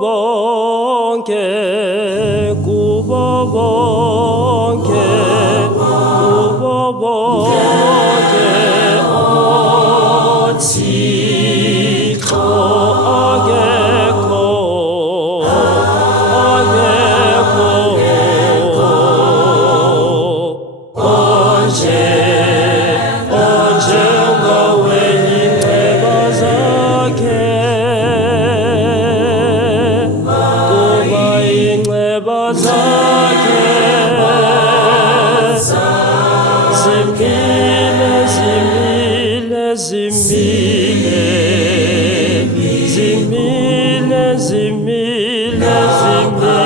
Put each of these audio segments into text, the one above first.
bonke, kubo bonke, kubo bonke, oThixo akekho, onjengawe inxeba zakhe, kuba inxeba zakhe zimile, zimile, zimile, zimile, zimile, zimile,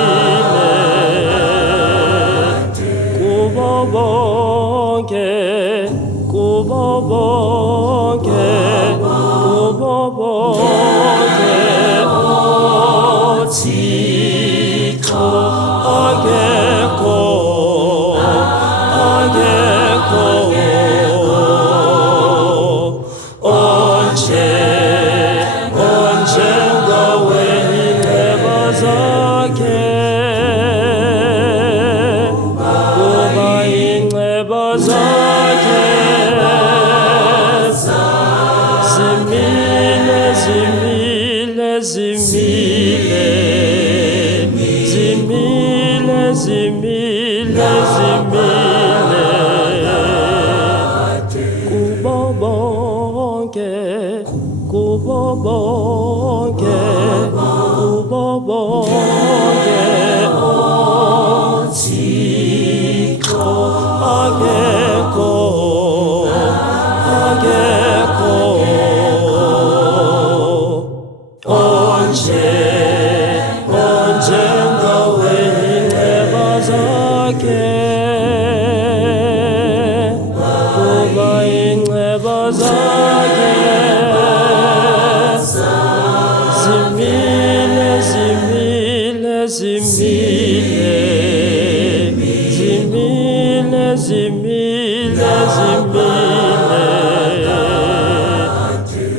kubo bonke, kubo bonke, kubo bonke, oThixo akekho, akekho, onjengawe inxeba zakhe, kuba inxeba zakhe zimile, zimile, zimile, zimile, zimile, zimile, kubo bonke, kubo bonke, kubo bonke, oThixo akekho, akekho, onjengawe inxeba zakhe, kuba inxeba zakhe zimile, zimile, zimile, zimile, zimile, zimile,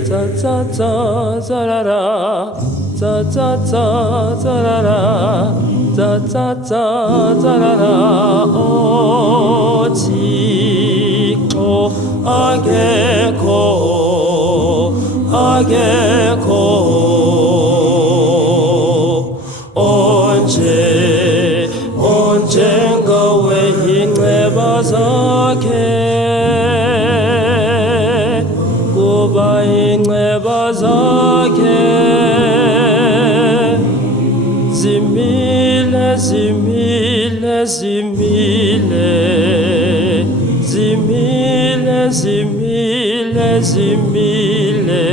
za za za za la la, za za za za la la, za za za za la la, oThixo akekho, akekho, onjengawe inxeba zakhe, kuba inxeba zakhe zimile, zimile, zimile, zimile, zimile, zimile,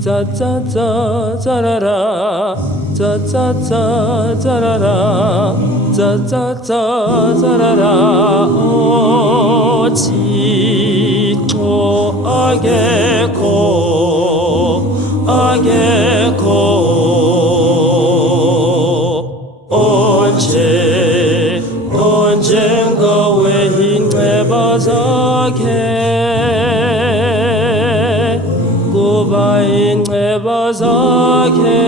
za za za za la la, za za za za la la, za za za za la la, oThixo akekho, akekho, onjengawe inxeba zakhe, kuba inxeba zakhe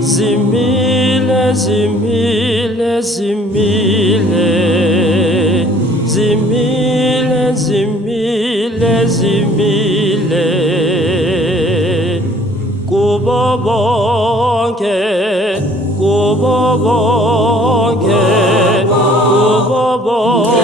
zimile, zimile, zimile, zimile, zimile, zimile, kubo bonke, kubo bonke, kubo bonke.